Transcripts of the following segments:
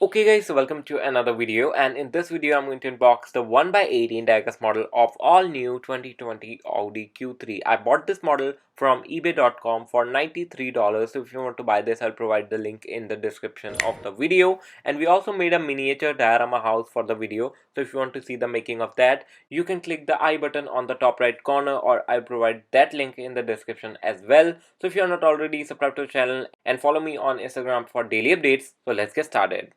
Okay guys, so welcome to another video, and in this video I'm going to unbox the 1x18 diecast model of all new 2020 Audi Q3. I bought this model from ebay.com for $93, so if you want to buy this I'll provide the link in the description of the video. And we also made a miniature diorama house for the video, so if you want to see the making of that you can click the I button on the top right corner, or I'll provide that link in the description as well. So if you're not already, subscribe to the channel and follow me on Instagram for daily updates. So let's get started.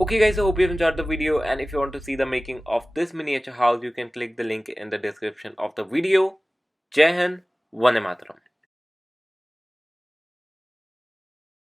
Okay guys, I hope you enjoyed the video, and if you want to see the making of this miniature house you can click the link in the description of the video. Jai Hind, Vande Mataram.